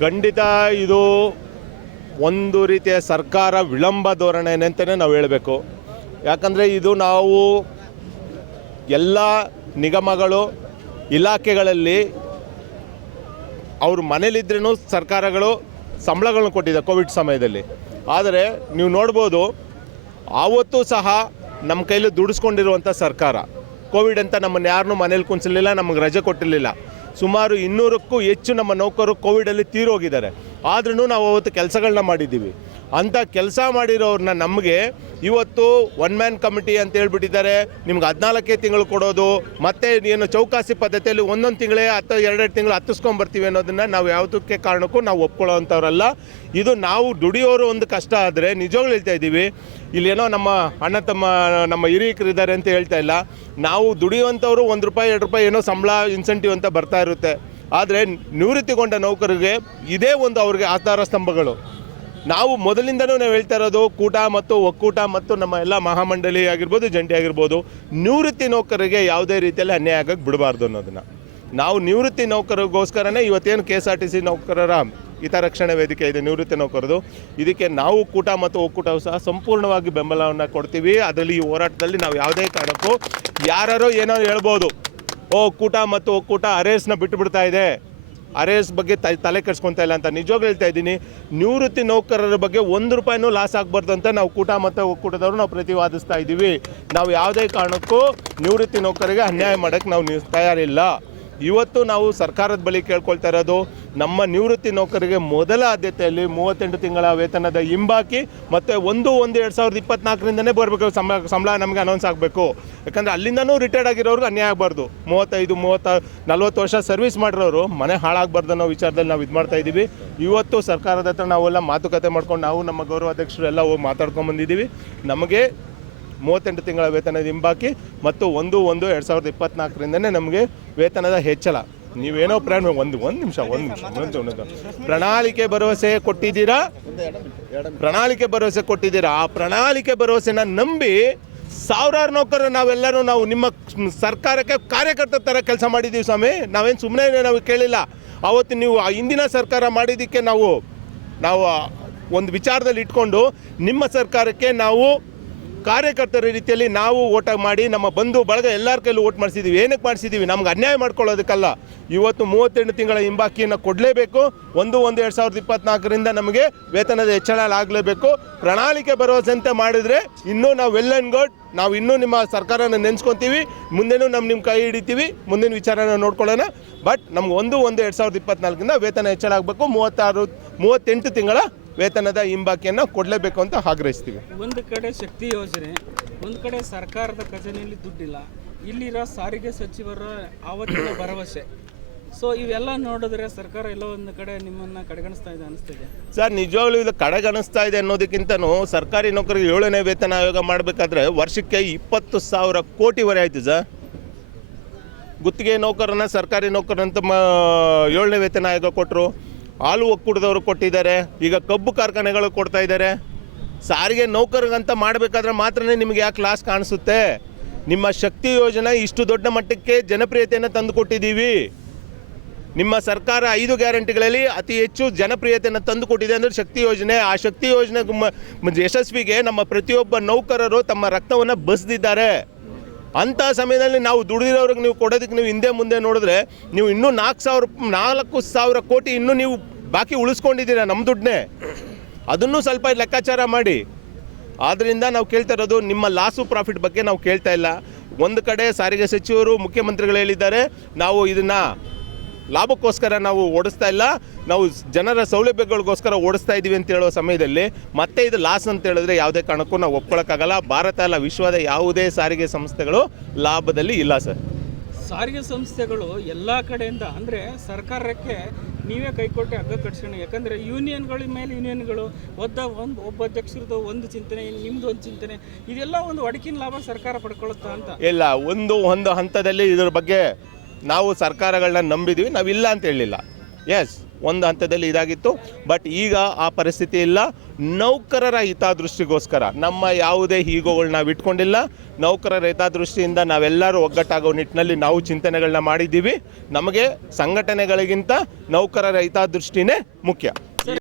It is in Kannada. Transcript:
ಖಂಡಿತ ಇದು ಒಂದು ರೀತಿಯ ಸರ್ಕಾರ ವಿಳಂಬ ಧೋರಣೆ ಅಂತಲೇ ನಾವು ಹೇಳಬೇಕು. ಯಾಕಂದರೆ ಇದು ನಾವು ಎಲ್ಲ ನಿಗಮಗಳು ಇಲಾಖೆಗಳಲ್ಲಿ ಅವ್ರ ಮನೇಲಿದ್ರೂ ಸರ್ಕಾರಗಳು ಸಂಬಳಗಳನ್ನು ಕೊಟ್ಟಿದೆ ಕೋವಿಡ್ ಸಮಯದಲ್ಲಿ. ಆದರೆ ನೀವು ನೋಡ್ಬೋದು ಆವತ್ತೂ ಸಹ ನಮ್ಮ ಕೈಲಿ ದುಡಿಸ್ಕೊಂಡಿರುವಂಥ ಸರ್ಕಾರ ಕೋವಿಡ್ ಅಂತ ನಮ್ಮನ್ನು ಯಾರನ್ನೂ ಮನೇಲಿ ಕುಣಿಸಲಿಲ್ಲ, ನಮಗೆ ರಜೆ ಕೊಟ್ಟಿರಲಿಲ್ಲ. ಸುಮಾರು 200ಕ್ಕೂ ಹೆಚ್ಚು ನಮ್ಮ ನೌಕರರು ಕೋವಿಡಲ್ಲಿ ತೀರೋಗಿದ್ದಾರೆ. ಆದ್ರೂ ನಾವು ಅವತ್ತು ಕೆಲಸಗಳನ್ನ ಮಾಡಿದ್ದೀವಿ. ಅಂಥ ಕೆಲಸ ಮಾಡಿರೋರನ್ನ ನಮಗೆ ಇವತ್ತು ಒನ್ ಮ್ಯಾನ್ ಕಮಿಟಿ ಅಂತ ಹೇಳ್ಬಿಟ್ಟಿದ್ದಾರೆ. ನಿಮ್ಗೆ 14 ತಿಂಗಳು ಕೊಡೋದು, ಮತ್ತು ಏನು ಚೌಕಾಸಿ ಪದ್ಧತಿಯಲ್ಲಿ ಒಂದೊಂದು ತಿಂಗಳೇ 2 ತಿಂಗಳು ಹತ್ತಿಸ್ಕೊಂಬರ್ತೀವಿ ಅನ್ನೋದನ್ನು ನಾವು ಯಾವುದಕ್ಕೆ ಕಾರಣಕ್ಕೂ ನಾವು ಒಪ್ಕೊಳ್ಳೋವಂಥವ್ರಲ್ಲ. ಇದು ನಾವು ದುಡಿಯೋರು ಒಂದು ಕಷ್ಟ ಆದರೆ ನಿಜವಾಗ್ಲೂ ಹೇಳ್ತಾ ಇದ್ದೀವಿ. ಇಲ್ಲೇನೋ ನಮ್ಮ ಅಣ್ಣ ತಮ್ಮ ನಮ್ಮ ಹಿರಿಯರಿದ್ದಾರೆ ಅಂತ ಹೇಳ್ತಾ ಇಲ್ಲ. ನಾವು ದುಡಿಯುವಂಥವ್ರು ₹1 ₹2 ಏನೋ ಸಂಬಳ ಇನ್ಸೆಂಟಿವ್ ಅಂತ ಬರ್ತಾ ಇರುತ್ತೆ. ಆದರೆ ನಿವೃತ್ತಿಗೊಂಡ ನೌಕರಿಗೆ ಇದೇ ಒಂದು ಅವ್ರಿಗೆ ಆಧಾರ ಸ್ತಂಭಗಳು. ನಾವು ಮೊದಲಿಂದನೂ ನಾವು ಹೇಳ್ತಾ ಇರೋದು ಕೂಟ ಮತ್ತು ಒಕ್ಕೂಟ ಮತ್ತು ನಮ್ಮ ಎಲ್ಲ ಮಹಾಮಂಡಳಿ ಆಗಿರ್ಬೋದು, ಜಂಟಿ ಆಗಿರ್ಬೋದು, ನಿವೃತ್ತಿ ನೌಕರಿಗೆ ಯಾವುದೇ ರೀತಿಯಲ್ಲಿ ಅನ್ಯಾಯ ಆಗಕ್ಕೆ ಬಿಡಬಾರ್ದು ಅನ್ನೋದನ್ನು ನಾವು ನಿವೃತ್ತಿ ನೌಕರಿಗೋಸ್ಕರನೇ ಇವತ್ತೇನು KSRTC ನೌಕರರ ಹಿತರಕ್ಷಣೆ ವೇದಿಕೆ ಇದೆ ನಿವೃತ್ತಿ ನೌಕರದು, ಇದಕ್ಕೆ ನಾವು ಕೂಟ ಮತ್ತು ಒಕ್ಕೂಟವು ಸಹ ಸಂಪೂರ್ಣವಾಗಿ ಬೆಂಬಲವನ್ನು ಕೊಡ್ತೀವಿ. ಅದರಲ್ಲಿ ಈ ಹೋರಾಟದಲ್ಲಿ ನಾವು ಯಾವುದೇ ಕಾರಣಕ್ಕೂ ಯಾರೋ ಏನೋ ಹೇಳ್ಬೋದು, ಕೂಟ ಮತ್ತು ಒಕ್ಕೂಟ ಅರೇಸ್ನ ಬಿಟ್ಟುಬಿಡ್ತಾ ಇದೆ, ಅರೇಸ್ ಬಗ್ಗೆ ತಲೆ ಕೆಡಿಸ್ಕೊತಾ ಇಲ್ಲ ಅಂತ. ನಿಜವಾಗ್ಲೂ ಹೇಳ್ತಾ ಇದ್ದೀನಿ, ನಿವೃತ್ತಿ ನೌಕರರ ಬಗ್ಗೆ ₹1 ಲಾಸ್ ಆಗಬಾರ್ದು ಅಂತ ನಾವು ಕೂಟ ಮತ್ತು ಒಕ್ಕೂಟದವರು ನಾವು ಪ್ರತಿವಾದಿಸ್ತಾ ಇದ್ದೀವಿ. ನಾವು ಯಾವುದೇ ಕಾರಣಕ್ಕೂ ನಿವೃತ್ತಿ ನೌಕರಿಗೆ ಅನ್ಯಾಯ ಮಾಡೋಕ್ಕೆ ನಾವು ತಯಾರಿಲ್ಲ. ಇವತ್ತು ನಾವು ಸರ್ಕಾರದ ಬಳಿ ಕೇಳ್ಕೊಳ್ತಾ ಇರೋದು, ನಮ್ಮ ನಿವೃತ್ತಿ ನೌಕರಿಗೆ ಮೊದಲ ಆದ್ಯತೆಯಲ್ಲಿ 38 ತಿಂಗಳ ವೇತನದ ಹಿಂಬಾಕಿ ಮತ್ತು 1/1/2024ರಿಂದನೇ ಬರಬೇಕು ಸಂಬಳ ನಮಗೆ ಅನೌನ್ಸ್ ಆಗಬೇಕು. ಯಾಕಂದರೆ ಅಲ್ಲಿಂದನೂ ರಿಟೈರ್ಡ್ ಆಗಿರೋರ್ಗೆ ಅನ್ಯಾಯ ಆಗಬಾರ್ದು. 35, 30, 40 ವರ್ಷ ಸರ್ವಿಸ್ ಮಾಡಿರೋರು ಮನೆ ಹಾಳಾಗಬಾರ್ದು ಅನ್ನೋ ವಿಚಾರದಲ್ಲಿ ನಾವು ಇದು ಮಾಡ್ತಾ ಇದ್ದೀವಿ. ಇವತ್ತು ಸರ್ಕಾರದ ಹತ್ರ ನಾವೆಲ್ಲ ಮಾತುಕತೆ ಮಾಡ್ಕೊಂಡು ನಾವು ನಮ್ಮ ಗೌರವಾಧ್ಯಕ್ಷರು ಎಲ್ಲ ಹೋಗಿ ಮಾತಾಡ್ಕೊಂಡ್ಬಂದಿದ್ದೀವಿ. ನಮಗೆ 38 ತಿಂಗಳ ವೇತನದ ಹಿಂಬಾಕಿ ಮತ್ತು 1/1/2024ರಿಂದನೇ ನಮಗೆ ವೇತನದ ಹೆಚ್ಚಳ. ನೀವೇನೋ ಒಂದು ನಿಮಿಷ ಪ್ರಣಾಳಿಕೆ ಭರವಸೆ ಕೊಟ್ಟಿದ್ದೀರಾ. ಆ ಪ್ರಣಾಳಿಕೆ ಭರವಸೆನ ನಂಬಿ ಸಾವಿರಾರು ನೌಕರರು ನಾವು ನಿಮ್ಮ ಸರ್ಕಾರಕ್ಕೆ ಕಾರ್ಯಕರ್ತರ ಥರ ಕೆಲಸ ಮಾಡಿದ್ದೀವಿ ಸ್ವಾಮಿ. ನಾವೇನು ಸುಮ್ಮನೆ ನಾವು ಕೇಳಿಲ್ಲ. ಅವತ್ತು ನೀವು ಹಿಂದಿನ ಸರ್ಕಾರ ಮಾಡಿದ್ದಕ್ಕೆ ನಾವು ಒಂದು ವಿಚಾರದಲ್ಲಿ ಇಟ್ಕೊಂಡು ನಿಮ್ಮ ಸರ್ಕಾರಕ್ಕೆ ನಾವು ಕಾರ್ಯಕರ್ತರ ರೀತಿಯಲ್ಲಿ ನಾವು ಓಟ್ ಮಾಡಿ ನಮ್ಮ ಬಂಧು ಬಳಗ ಎಲ್ಲರ ಕೈಲೂ ಓಟ್ ಮಾಡಿಸಿದ್ದೀವಿ. ಏನಕ್ಕೆ ಮಾಡಿಸಿದ್ದೀವಿ? ನಮ್ಗೆ ಅನ್ಯಾಯ ಮಾಡ್ಕೊಳ್ಳೋದಕ್ಕಲ್ಲ. ಇವತ್ತು 38 ತಿಂಗಳ ಹಿಂಬಾಕಿಯನ್ನು ಕೊಡಲೇಬೇಕು. 1/1/2024ರಿಂದ ನಮಗೆ ವೇತನದ ಹೆಚ್ಚಳ ಆಗಲೇಬೇಕು. ಪ್ರಣಾಳಿಕೆ ಭರವಸೆ ಅಂತ ಮಾಡಿದರೆ ಇನ್ನೂ ನಾವು ವೆಲ್ ಆ್ಯಂಡ್ ಗುಡ್. ನಾವು ಇನ್ನೂ ನಿಮ್ಮ ಸರ್ಕಾರನ ನೆನೆಸ್ಕೊತೀವಿ, ಮುಂದೆನೂ ನಿಮ್ಮ ಕೈ ಹಿಡಿತೀವಿ, ಮುಂದಿನ ವಿಚಾರನ ನೋಡ್ಕೊಳ್ಳೋಣ. ಬಟ್ ನಮ್ಗೆ 1/1/2024ರಿಂದ ವೇತನ ಹೆಚ್ಚಳ ಆಗಬೇಕು. 38 ತಿಂಗಳ ವೇತನದ ಹಿಂಬಾಕಿಯನ್ನು ಕೊಡಲೇಬೇಕು ಅಂತ ಆಗ್ರಹಿಸ್ತೀವಿ. ಒಂದು ಕಡೆ ಶಕ್ತಿ ಯೋಜನೆ, ಒಂದು ಕಡೆ ಸರ್ಕಾರದ ಖಜಾನೆಯಲ್ಲಿ ದುಡ್ಡಿಲ್ಲ, ಇಲ್ಲಿರೋ ಸಾರಿಗೆ ಸಚಿವರ ಆವತ್ತಿನ ಭರವಸೆ. ಸೊ ಇವೆಲ್ಲ ನೋಡಿದ್ರೆ ಸರ್ಕಾರ ಎಲ್ಲ ಒಂದು ಕಡೆ ನಿಮ್ಮನ್ನು ಕಡೆಗಣಿಸ್ತಾ ಇದೆ ಅನಿಸ್ತಿದೆ ಸರ್. ನಿಜವಾಗ್ಲೂ ಇದು ಕಡೆಗಣಿಸ್ತಾ ಇದೆ ಅನ್ನೋದಕ್ಕಿಂತನೂ ಸರ್ಕಾರಿ ನೌಕರಿಗೆ 7ನೇ ವೇತನ ಆಯೋಗ ಮಾಡಬೇಕಾದ್ರೆ ವರ್ಷಕ್ಕೆ 20,000 ಕೋಟಿವರೆ ಆಯಿತು ಸರ್. ಗುತ್ತಿಗೆ ನೌಕರನ ಸರ್ಕಾರಿ ನೌಕರನಂತ 7ನೇ ವೇತನ ಆಯೋಗ ಕೊಟ್ಟರು. ಹಾಲು ಒಕ್ಕೂಟದವರು ಕೊಟ್ಟಿದ್ದಾರೆ. ಈಗ ಕಬ್ಬು ಕಾರ್ಖಾನೆಗಳು ಕೊಡ್ತಾ ಇದ್ದಾರೆ. ಸಾರಿಗೆ ನೌಕರಿಗಂತ ಮಾಡಬೇಕಾದ್ರೆ ಮಾತ್ರನೇ ನಿಮಗೆ ಯಾಕೆ ಲಾಸ್ ಕಾಣಿಸುತ್ತೆ? ನಿಮ್ಮ ಶಕ್ತಿ ಯೋಜನೆ ಇಷ್ಟು ದೊಡ್ಡ ಮಟ್ಟಕ್ಕೆ ಜನಪ್ರಿಯತೆಯನ್ನು ತಂದುಕೊಟ್ಟಿದ್ದೀವಿ. ನಿಮ್ಮ ಸರ್ಕಾರ 5 ಗ್ಯಾರಂಟಿಗಳಲ್ಲಿ ಅತಿ ಹೆಚ್ಚು ಜನಪ್ರಿಯತೆಯನ್ನು ತಂದುಕೊಟ್ಟಿದೆ ಅಂದರೆ ಶಕ್ತಿ ಯೋಜನೆ. ಆ ಶಕ್ತಿ ಯೋಜನೆ ಯಶಸ್ವಿಗೆ ನಮ್ಮ ಪ್ರತಿಯೊಬ್ಬ ನೌಕರರು ತಮ್ಮ ರಕ್ತವನ್ನು ಬಸಿದಿದ್ದಾರೆ. ಅಂಥ ಸಮಯದಲ್ಲಿ ನಾವು ದುಡಿದಿರೋರಿಗೆ ನೀವು ಕೊಡೋದಕ್ಕೆ ನೀವು ಹಿಂದೆ ಮುಂದೆ ನೋಡಿದ್ರೆ ನೀವು ಇನ್ನೂ 4,000 ಕೋಟಿ ಇನ್ನೂ ನೀವು ಬಾಕಿ ಉಳಿಸ್ಕೊಂಡಿದ್ದೀರಾ ನಮ್ಮ ದುಡ್ಡನ್ನೇ. ಅದನ್ನು ಸ್ವಲ್ಪ ಲೆಕ್ಕಾಚಾರ ಮಾಡಿ. ಆದ್ದರಿಂದ ನಾವು ಕೇಳ್ತಾ ಇರೋದು ನಿಮ್ಮ ಲಾಸು ಪ್ರಾಫಿಟ್ ಬಗ್ಗೆ ನಾವು ಕೇಳ್ತಾ ಇಲ್ಲ. ಒಂದು ಕಡೆ ಸಾರಿಗೆ ಸಚಿವರು ಮುಖ್ಯಮಂತ್ರಿಗಳು ಹೇಳಿದ್ದಾರೆ, ನಾವು ಇದನ್ನು ಲಾಭಕ್ಕೋಸ್ಕರ ನಾವು ಓಡಿಸ್ತಾ ಇಲ್ಲ, ನಾವು ಜನರ ಸೌಲಭ್ಯಗಳಿಗೋಸ್ಕರ ಓಡಿಸ್ತಾ ಇದ್ದೀವಿ ಅಂತ ಹೇಳೋ ಸಮಯದಲ್ಲಿ ಮತ್ತೆ ಇದು ಲಾಸ್ ಅಂತ ಹೇಳಿದ್ರೆ ಯಾವುದೇ ಕಾರಣಕ್ಕೂ ನಾವು ಒಪ್ಕೊಳ್ಳೋಕ್ಕಾಗಲ್ಲ. ಭಾರತ ಅಲ್ಲ, ವಿಶ್ವದ ಯಾವುದೇ ಸಾರಿಗೆ ಸಂಸ್ಥೆಗಳು ಲಾಭದಲ್ಲಿ ಇಲ್ಲ ಸರ್. ಸಾರಿಗೆ ಸಂಸ್ಥೆಗಳು ಎಲ್ಲ ಕಡೆಯಿಂದ ಅಂದರೆ ಸರ್ಕಾರಕ್ಕೆ ನೀವೇ ಕೈಕೊಟ್ಟೆ ಹಗ್ಗ ಕಟ್ಸೋಣ. ಯಾಕಂದರೆ ಯೂನಿಯನ್ಗಳ ಮೇಲೆ ಯೂನಿಯನ್ಗಳು ಒಬ್ಬ ಅಧ್ಯಕ್ಷರದ್ದು ಒಂದು ಚಿಂತನೆ, ನಿಮ್ಮದು ಒಂದು ಚಿಂತನೆ, ಇದೆಲ್ಲ ಒಂದು ಒಡಕಿನ ಲಾಭ ಸರ್ಕಾರ ಪಡ್ಕೊಳ್ಳುತ್ತಾ ಅಂತ ಇಲ್ಲ. ಒಂದು ಹಂತದಲ್ಲಿ ಇದ್ರ ಬಗ್ಗೆ ನಾವು ಸರ್ಕಾರಗಳನ್ನ ನಂಬಿದ್ವಿ, ನಾವಿಲ್ಲ ಅಂತ ಹೇಳಿಲ್ಲ. ಎಸ್, ಒಂದು ಹಂತದಲ್ಲಿ ಇದಾಗಿತ್ತು. ಬಟ್ ಈಗ ಆ ಪರಿಸ್ಥಿತಿ ಇಲ್ಲ. ನೌಕರರ ಹಿತದೃಷ್ಟಿಗೋಸ್ಕರ ನಮ್ಮ ಯಾವುದೇ ಈಗೋಗಳು ನಾವು ಇಟ್ಕೊಂಡಿಲ್ಲ. ನೌಕರರ ಹಿತದೃಷ್ಟಿಯಿಂದ ನಾವೆಲ್ಲರೂ ಒಗ್ಗಟ್ಟಾಗೋ ನಿಟ್ಟಿನಲ್ಲಿ ನಾವು ಚಿಂತನೆಗಳನ್ನ ಮಾಡಿದ್ದೀವಿ. ನಮಗೆ ಸಂಘಟನೆಗಳಿಗಿಂತ ನೌಕರರ ಹಿತದೃಷ್ಟಿನೇ ಮುಖ್ಯ.